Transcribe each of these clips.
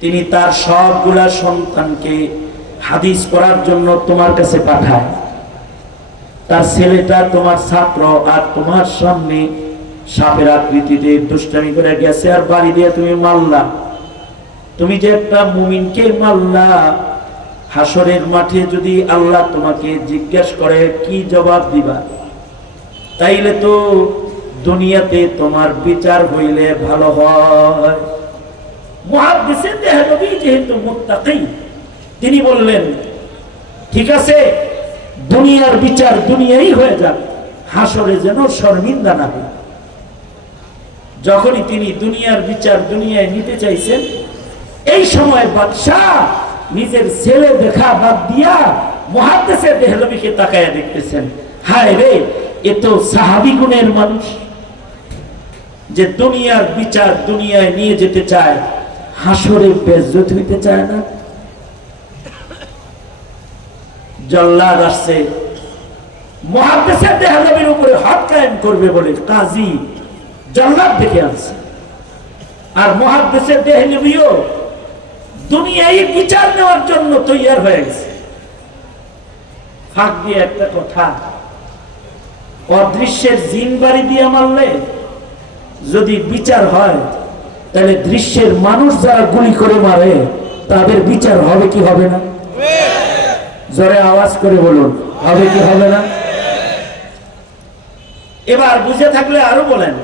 তিনি তার সবগুলা সন্তানকে হাদিস পড়ার জন্য তোমার কাছে পাঠায়। তার ছেলেটা তোমার ছাত্র আর তোমার সামনে সাপের আকৃতিতে দুষ্টামি করে গেছে আর বাড়ি দিয়ে তুমি মারলা। তুমি যে একটা মুমিনকে মারলা, হাসরের মাঠে যদি আল্লাহ তোমাকে জিজ্ঞেস করে, কি জবাব দিবা? তাইলে তো দুনিয়াতে তোমার বিচার হইলে ভালো হয়। তিনি বললেন, ঠিক আছে, দুনিয়ার বিচার দুনিয়াই হয়ে যাক, হাসরে যেন শর্মিন্দা না হয়। যখনই তিনি দুনিয়ার বিচার দুনিয়ায় নিতে চাইছেন, এই সময় বাদশাহ নিজের ছেলে দেখা বাদ দিয়া মহাদেশের দেহলবিকে তাকায়া দেখতেছেন। হায় রে, এ তো সাহাবি গুণের মানুষ, যে দুনিয়ার বিচার দুনিয়ায় নিয়ে যেতে চায়। হাসরে বেজ্জত হইতে চায় না। জল্লাদ আসছে। মহাদেশের দেহলবির উপরে হাত কায়েম করবে বলে কাজী জল্লাদ দেখে আসছে আর মহাদেশের দেহলবিও দুনিয়ায় বিচার নেওয়ার জন্য তৈয়ার হয়ে গেছে। ফাঁক দিয়ে একটা কথা, অদৃশ্যের জিন বাড়ি দিয়ে মারলে যদি বিচার হয় তাহলে দৃশ্যের মানুষ যারা গুলি করে মারে, তাদের বিচার হবে কি হবে না? জোরে আওয়াজ করে বলুন, হবে কি হবে না? এবার বুঝে থাকলে আরও বলেন,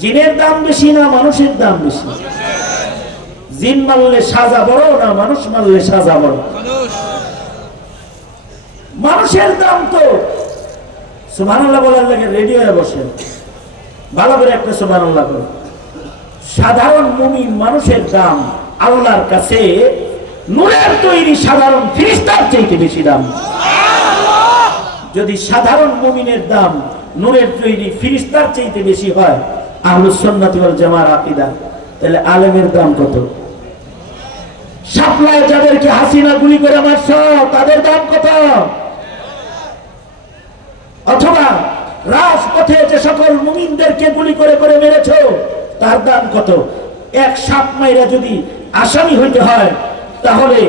জিনের দাম বেশি না মানুষের দাম বেশি? জিন মারলে সাজা বড় না মানুষ মারলে সাজা বড়? মানুষের দাম তো, সুবহানাল্লাহ বলার লাগে রেডি হয়ে বসে ভালো করে একটা সুবহানাল্লাহ করো সাধারণ মুমিন মানুষের দাম আল্লাহর কাছে নূরের তৈরি সাধারণ ফিরিস্তার চাইতে বেশি দাম। যদি সাধারণ মুমিনের দাম নূরের তৈরি ফিরিস্তার চাইতে বেশি হয় জামার তাহলে আলেমের দাম কত? যাদেরকে হাসিনা গুলি করে মারছ, তাদের দাম কত? অথবা রাজপথে যে সকল মুমিনদেরকে গুলি করে করে মেরেছ তার দাম কত? এক সাপ মাইরা যদি আসামি হইতে হয়, তাহলে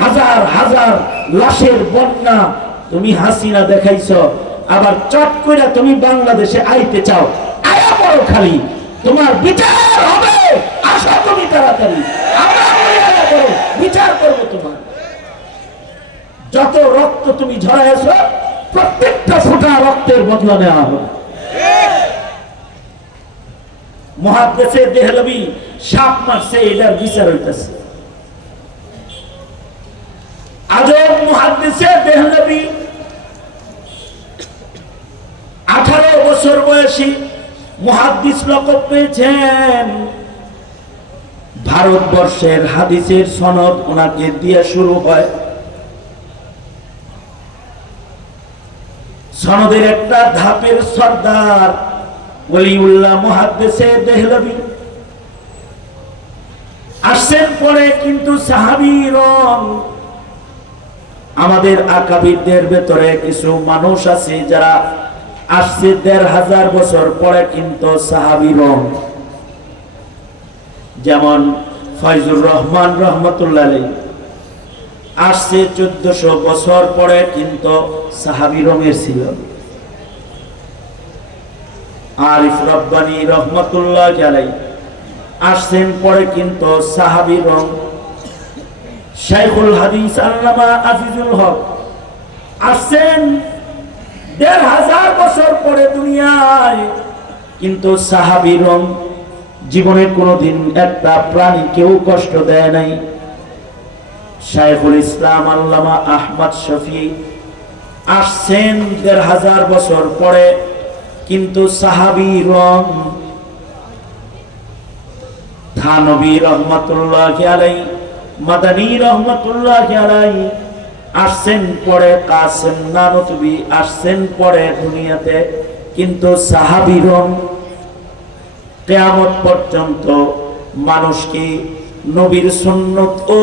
হাজার হাজার লাশের বন্যা তুমি হাসিনা দেখাইছ। আবার চট করে তুমি বাংলাদেশে আইতে চাও। আয়া পড়ো খালি। তোমার বিচার হবে। আসো তুমি তাড়াতাড়ি। বিচার করব তোমার। যত রক্ত তুমি ঝরাইছ প্রত্যেকটা ফোঁটা রক্তের বদলা নেওয়া হবে। মহাদেশে দেহলবি সাপ মারছে এটার বিচার হইতেছে। আজব মহাদেশে দেহলবি আঠারো বছর বয়সী মহাদিস লকব পেয়েছেন। ভারতবর্ষের হাদিসের সনদ ওনাকে দিয়ে শুরু হয়। সনদের একটা ধাপের সর্দার ওলিউল্লাহ মহাদ্দেশে দেহলবি। আসছেন পরে কিন্তু সাহাবি আমাদের আকাবিরদের ভেতরে কিছু মানুষ আছে যারা আসছে দেড় হাজার বছর পরে কিন্তু সাহাবি রং যেমন ফয়জুর রহমান রহমতুল্লাহ আসছে চোদ্দশো বছর পরে কিন্তু সাহাবি রঙের ছিল আরিফ রব্বানি রহমতুল্লাহ আলাই আসছেন পরে কিন্তু সাহাবি রং। শাইখুল হাদিস আল্লামা আজিজুল হক। আসছেন দেড় হাজার বছর পরে দুনিয়ায়, কিন্তু সাহাবি রং জীবনে কোনোদিন একটা প্রাণী কেউ কষ্ট দেয় নাই। শাইখুল ইসলাম আল্লামা আহমদ শফি আসছেন দেড় হাজার বছর পরে কিন্তু সাহাবি রং থানবী রহমতুল্লাহ আলাই মাদানী রহমতুল্লাহ আলাই আসছেন পরে নানতবি আসছেন পরে দুনিয়াতে। কিন্তু সাহাবি রং কেয়ামত পর্যন্ত মানুষকে নবীর সুন্নত ও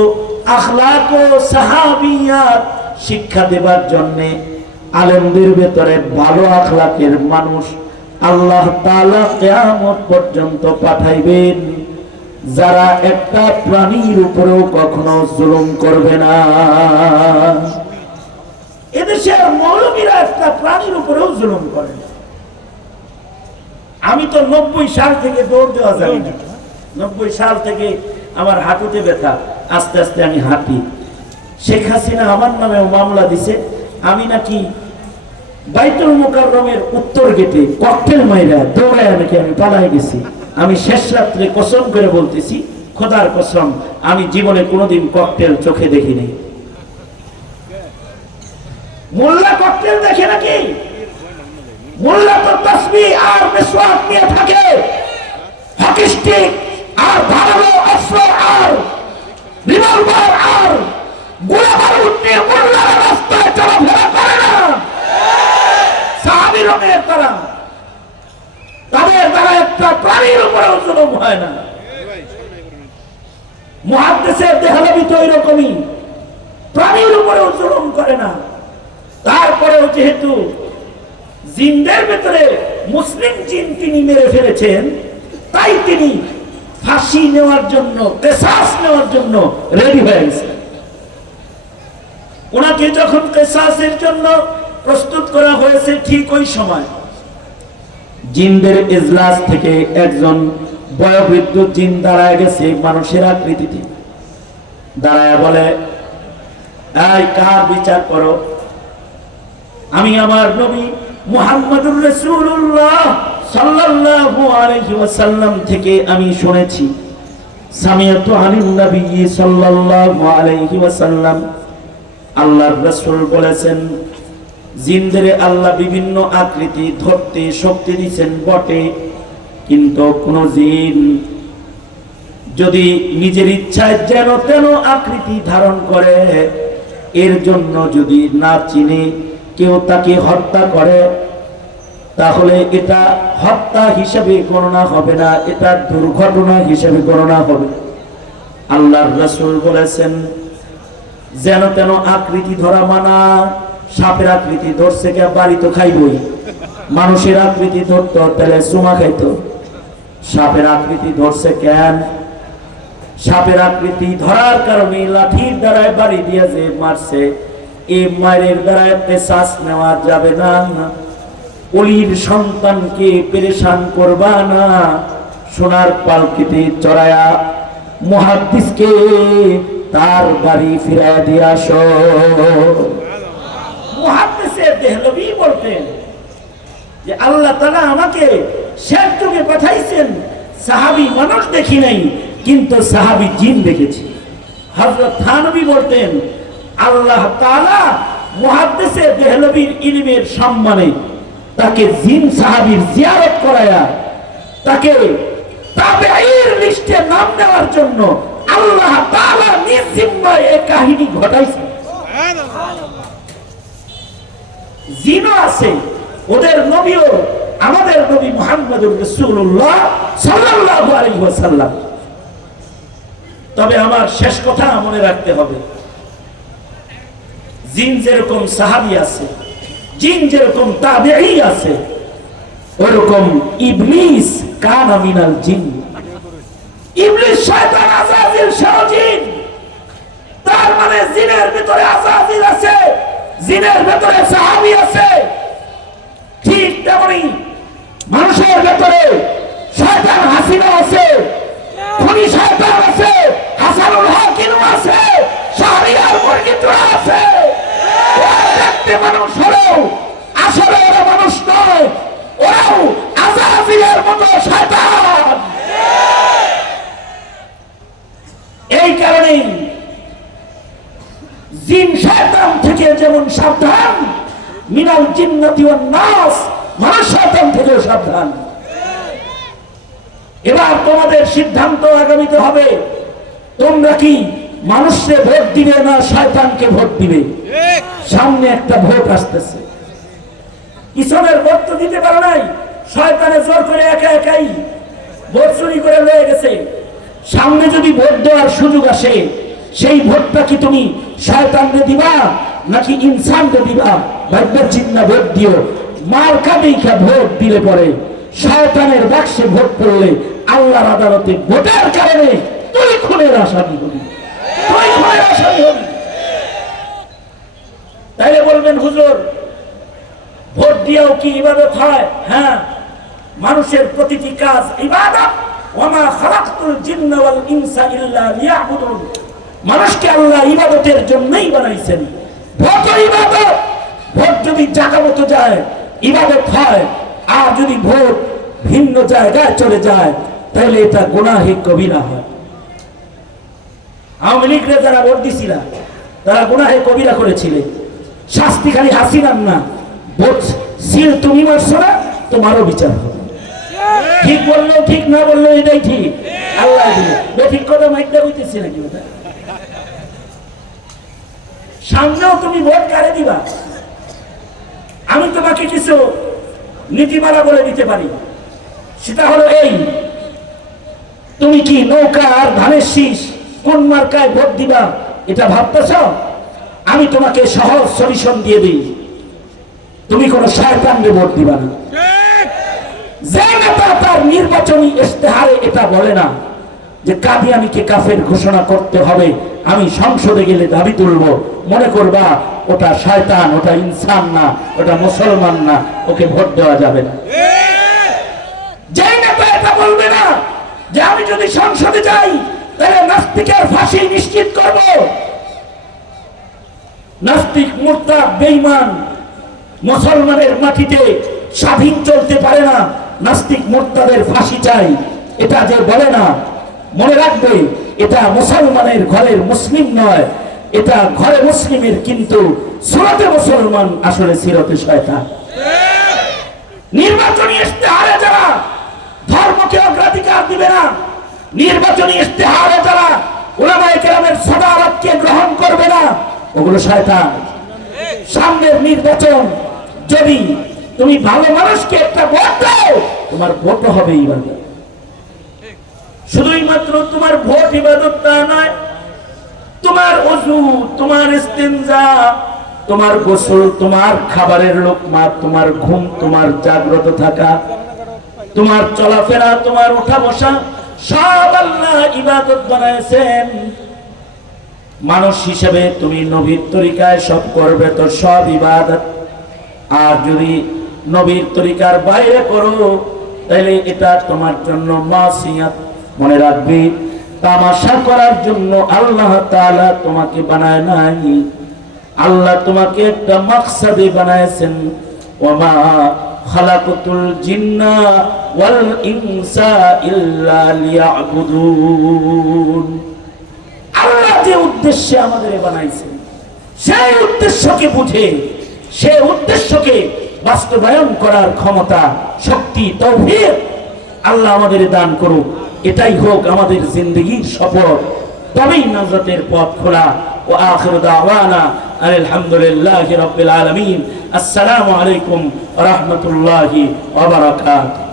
আখলাক ও সাহাবিয়াত শিক্ষা দেবার জন্যে আলেমদের ভেতরে ভালো আখলাকের মানুষ আল্লাহ পর্যন্ত পাঠাইবেন। যারা একটা প্রাণীর উপরেও কখনো জুলুম করবে না। এদেশের মৌলবীরা একটা প্রাণীর উপরেও জুলুম করে। আমি তো নব্বই সাল থেকে দৌড় দেওয়া যাবে না। নব্বই সাল থেকে আমার হাঁটুতে ব্যথা, আস্তে আস্তে আমি হাঁটি। শেখ হাসিনা আমার নামে মামলা দিছে। আমি নাকি বাইতুল মোকাররমের উত্তর গেটে ককটেল মাইরা দৌড়ায় নাকি আমি পালাই গেছি? আমি শেষ রাত্রে কসম করে বলতেছি, খোদার কসম, আমি জীবনে কোনোদিন ককটেল চোখে দেখিনি মোল্লা ককটেল দেখে নাকি? মোল্লা তো তসবি আর মেসওয়াক নিয়ে থাকে। হকি আর ধারালো অস্ত্র আর রিভলভার আর গোলা নিয়ে মোল্লারা রাস্তায় চলাফেরা রঙের তারা তাদের দ্বারা একটা প্রাণীর হয় না। মহাদেশের দেহলাবি তো এরকমই প্রাণীর করে না। তারপরেও যেহেতু জিনদের ভেতরে মুসলিম জিন তিনি মেরে ফেলেছেন, তাই তিনি ফাঁসি নেওয়ার জন্য, কেসাস নেওয়ার জন্য রেডি হয়ে গেছেন। ওনাকে যখন কেসাসের জন্য প্রস্তুত করা হয়েছে ঠিক ওই সময়। জিনদের ইজলাস থেকে একজন বয়োবৃদ্ধ জিন দাঁড়ায় গেছে মানুষের আকৃতিতে। দাঁড়ায় বলে, এই, কার বিচার করো? আমি আমার নবী মুহাম্মদুর রাসূলুল্লাহ সাল্লাল্লাহু আলাইহি ওয়াসাল্লাম থেকে আমি শুনেছি, সামিয়াতু আনিন নবী সাল্লাল্লাহু আলাইহি ওয়াসাল্লাম আল্লাহর রাসূল বলেছেন জিনদের আল্লাহ বিভিন্ন আকৃতি, ধরতে, শক্তি দিচ্ছেন বটে। কিন্তু কোন জিন যদি নিজের ইচ্ছায় যেন তেন আকৃতি ধারণ করে, এর জন্য যদি না চিনে, কেউ তাকে হত্যা করে, তাহলে এটা হত্যা হিসেবে গণনা হবে না, এটা দুর্ঘটনা হিসেবে গণনা হবে। আল্লাহর রাসূল বলেছেন, যেন তেন আকৃতি ধরা মানা সাপের আকৃতি ধরছে কে, বাড়ি তো খাইবই। মানুষের আকৃতি ধরতো তাহলে চুমা খাইতো। সাপের আকৃতি ধরছে কেন? সাপের আকৃতি ধরার কারণে লাঠির দ্বারায় বাড়ি দিয়ে যে মারছে এই মায়ের দ্বারায় পেশাস নেওয়া যাবে না। অলির সন্তানকে পেরেশান করবা না। সোনার পালকিতে চড়ায়া মহাদ্দিসকে তার বাড়ি ফিরায় দিয়ে আসো মহাদ্দিসের দেহলবি বলতেন যে আল্লাহ তালা আমাকে শেষ যুগে পাঠাইছেন। সাহাবি মানুষ দেখি নাই কিন্তু সাহাবি জিন দেখেছি। হজরত থানবী বলতেন আল্লাহ তালা মহাদ্দেশে দেহলবীর ইলমের সম্মানে তাকে জিন সাহাবীর জিয়ারত করায়া তাকে তাবেঈর লিস্টে নাম দেওয়ার জন্য আল্লাহ তাআলা নিজ জিম্মায় এই কাহিনী ঘটাইছেন। জিনও আছে ওদের নবীও, আমাদের নবী মুহাম্মদুর রাসূলুল্লাহ সাল্লাল্লাহু আলাইহি ওয়াসাল্লাম। তবে আমার শেষ কথা মনে রাখতে হবে। জিন যেরকম সাহাবি আছে, জিন যেরকম তাবেঈ আছে, ওরকম ইবলিস কানা মিনাল জিন। ইবলিস শয়তান আজাজিল, সেও জিন। তার মানে জিনের ভিতরে আজাজিল আছে, জিনের ভিতরে সাহাবি আছে। ঠিক তেমনি মানুষের ভেতরে শয়তান হাসিনা আছে, খুনি শয়তান আছে, হাসানুল হাকিম আছে, শাহরিয়ার মুরগিতুরা আছে। দেখতে মানুষ হলেও আসলে ওরা মানুষ নয়, ওরাও আজাজিলের মতো শয়তান। এই কারণেই জিন শয়তান থেকে যেমন সাবধান, মিনাল জিন্নাতি নাস মানুষ সাবধান। এবার তোমাদের সিদ্ধান্ত আগামীতে হবে, তোমরা কি মানুষকে ভোট দিবে না শয়তানকে ভোট দিবে? সামনে একটা ভোট আসতেছে। ভোট দিতে পারো নাই জোর করে একা একাই ভোট চুরি করে গেছে। সামনে যদি ভোট দেওয়ার সুযোগ আসে, সেই ভোটটা কি তুমি শয়তানকে দিবা নাকি ইনসানকে দিবা? ভাববার চিন্তা ভোট দিও মার্কা দেখা ভোট দিলে পরে। শয়তানের বাক্সে ভোট করলে আল্লাহর আদালতে ভোটের কারণে তুই খুনের আসামি হবি। তুই খুনের আসামি হবি। তাইলে বলবেন, হুজুর, ভোট দিয়েও কি ইবাদত হয়? হ্যাঁ। মানুষের প্রতিটি কাজ ইবাদত। ওমা খালাকতুল জিন্না ইনসা ইল্লা লিয়াবুদুন। মানুষকে আল্লাহ ইবাদতের জন্যই বানাইছেন। ভোট ইবাদত। ভোট যদি জায়গা মতো যায় ইবাদত হয়, আর যদি ভোট ভিন্ন জায়গায় চলে যায়, তাহলে এটা গুনাহে কবিরা হয়। আওয়ামী লীগরে যারা ভোট দিছিল, তারা গুনাহে কবিরা করেছিলেন শাস্তি খালি হাসিনার না, ভোট সিল তুমি মারছো না, তোমারও বিচার হবে। ঠিক বললেও ঠিক, না বলল এটাই ঠিক। আল্লাহ বেঠিক কথা মাইকটা হইতেছি নাকি ওটা? সামনেও তুমি ভোট কারে দিবা? আমি তোমাকে কিছু নীতিমালা বলে দিতে পারি। সেটা হলো এই তুমি কি নৌকা আর ধানের শীষ কোন মার্কায় ভোট দিবা এটা ভাবতেছ? আমি তোমাকে সহজ সলিউশন দিয়ে দিই। তুমি কোন শয়তানকে ভোট দিবা না। যে নেতা তার নির্বাচনী ইশতেহারে এটা বলে না যে কাদিয়ানিকে কাফের ঘোষণা করতে হবে আমি সংসদে গেলে দাবি তুলব। মনে করবা, ওটা শয়তান, ওটা ইনসান না, ওটা মুসলমান না, ওকে ভোট দেওয়া যাবে না। বলবে না, যে আমি যদি সংসদে যাই, তাহলে নাস্তিকের ফাঁসি নিশ্চিত করব। নাস্তিক, মুর্তা, বেঈমান, মুসলমানের মাটিতে স্বাধীন চলতে পারে না, নাস্তিক, মোর্তাদের ফাঁসি চাই, এটা যে বলে না, মনে রাখবে, এটা মুসলমানের ঘরের মুসলিম নয় এটা ঘরে মুসলিমের কিন্তু সুরতে মুসলমান আসলে সিরতে শয়তান। নির্বাচনী ইশতেহারে যারা ধর্মকে অগ্রাধিকার দিবে না, নির্বাচনী ইশতেহারে যারা ওলামায়ে কেরামের সদারতকে গ্রহণ করবে না, ওগুলো শয়তান। সামনের নির্বাচন যদি তুমি ভালো মানুষকে একটা ভোট দাও, তোমার ভোট হবে ইবাদত। শুধুই মাত্র তোমার ভোট ইবাদত তা নয় তোমার অজু, তোমার ইস্তেঞ্জা, তোমার গোসল, তোমার খাবারের লোকমা তোমার ঘুম, তোমার জাগ্রত থাকা, তোমার চলাফেরা, তোমার উঠা বসা, সব আল্লাহ ইবাদত বানাইছেন। মানুষ হিসেবে তুমি নবীর তরিকায় সব করবে, তো সব ইবাদত। আর যদি নবীর তরিকার বাইরে করো, তাহলে এটা তোমার জন্য মাসিয়াত। মনে রাখবি তামাশা করার জন্য আল্লাহ তাআলা তোমাকে বানায় নাই। আল্লাহ তোমাকে একটা মাকসাদে বানায়ছেন ওমা খালাকতুল জিন্না ওয়াল ইনসা ইল্লা লিয়াবুদুন। আল্লাহ যে উদ্দেশ্যে আমাদের বানাইছেন, সেই উদ্দেশ্যকে বুঝে, সেই উদ্দেশ্যকে বাস্তবায়ন করার ক্ষমতা, শক্তি, তৌফিক আল্লাহ আমাদের দান করুক। এটাই হোক আমাদের জিন্দগির সফর। তবেই নজরতের পথ খোলা। ও আখর দাওয়ানা আলহামদুলিল্লাহ রবিল আলমিন। আসসালামু আলাইকুম রাহমাতুল্লাহি ওয়া বারাকাতুহু।